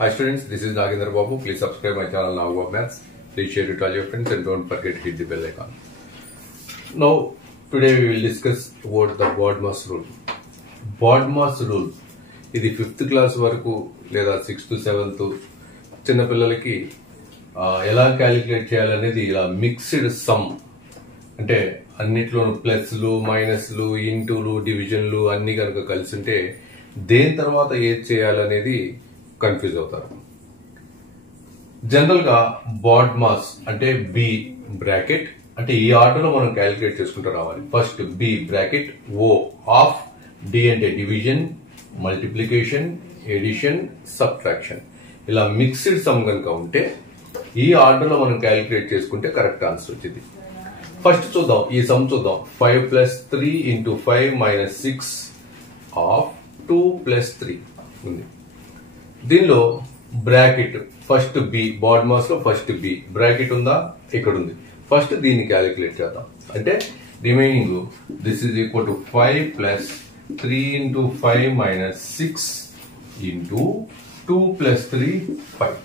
Hi students, this is Nagendra Babu. Please subscribe my channel Nagbabu Maths. Please share it to all your friends and don't forget to hit the bell icon. Now, today we will discuss about the BODMAS rule. BODMAS rule. ఇది 5th class వరకు లేదా 6th 7th చిన్న పిల్లలకి ఎలా calculate చేయాలనేది ఇలా mixed some అంటే అన్నిట్లోనూ ప్లస్లు మైనస్లు ఇంటూలు డివిజన్లు అన్ని కనుక కలిసి ఉంటే దేని తర్వాత ఏది చేయాలనేది కన్ఫ్యూజ్ అవుతారు. జనరల్ గా బాడ్మాస్ అంటే బి బ్రాకెట్ అంటే ఈ ఆర్డర్ లో మనం క్యాలిక్యులేట్ చేసుకుంటూ రావాలి. First B bracket O of D అంటే డివిజన్ మల్టిప్లికేషన్ ఎడిషన్ సబ్ట్రాక్షన్ ఇలా మిక్స్డ్ సమ్ కనుక ఉంటే ఈ ఆర్డర్ లో మనం క్యాలిక్యులేట్ చేసుకుంటే కరెక్ట్ ఆన్సర్ వచ్చింది. ఫస్ట్ చూద్దాం, ఈ సమ్ చూద్దాం. 5 + 3 × 5 - 6 ఆఫ్ 2 + 3 ఉంది. దీనిలో బ్రాకెట్ ఫస్ట్ బి బాడ్మాస్ లో ఫస్ట్ బి బ్రాకెట్ ఉందా, ఇక్కడ ఉంది. ఫస్ట్ దీన్ని క్యాలిక్యులేట్ చేద్దాం. అంటే remaining this is equal to 5 + 3 × 5 - 6 × 2 + 3 5.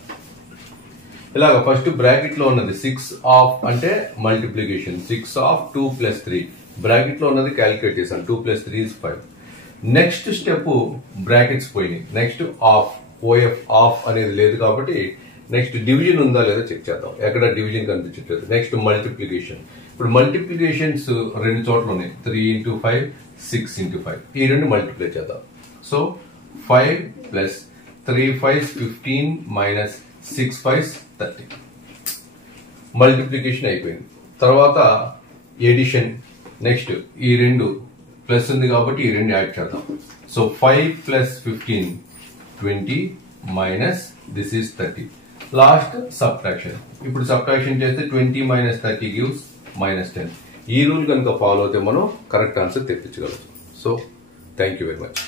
ఇలాగ ఫస్ట్ బ్రాకెట్ లో ఉన్నది 6 ఆఫ్ అంటే మల్టిప్లికేషన్ 6 ఆఫ్ 2 + 3 బ్రాకెట్ లో ఉన్నది క్యాలిక్యులేట్ చేశాను. 2 + 3 = 5. నెక్స్ట్ స్టెప్ బ్రాకెట్స్ పోయినాయి. నెక్స్ట్ ఆఫ్ ఓఎఫ్ ఆఫ్ అనేది లేదు కాబట్టి నెక్స్ట్ డివిజన్ ఉందా లేదా చెక్ చేద్దాం. ఎక్కడ డివిజన్ కనిపించట్లేదు. Next multiplication. ఇప్పుడు మల్టిప్లికేషన్స్ రెండు చోట్ల ఉన్నాయి. 3 × 5 6 × 5 ఈ రెండు మల్టిప్లై చేద్దాం. సో 5 + 3 5 15 - 6 5 30 మల్టిప్లికేషన్ అయిపోయింది. తర్వాత ఎడిషన్. నెక్స్ట్ ఈ రెండు ప్లస్ ఉంది కాబట్టి ఈ రెండు యాడ్ చేద్దాం. So 5 + 15 20 - this is 30. Last subtraction. ఇప్పుడు సబ్ట్రాక్షన్ చేస్తే 20 - 30 gives -10. ఈ రూల్ కనుక ఫాలో అయితే మనం కరెక్ట్ ఆన్సర్ తెప్పించగలుగుతాం. So thank you very much.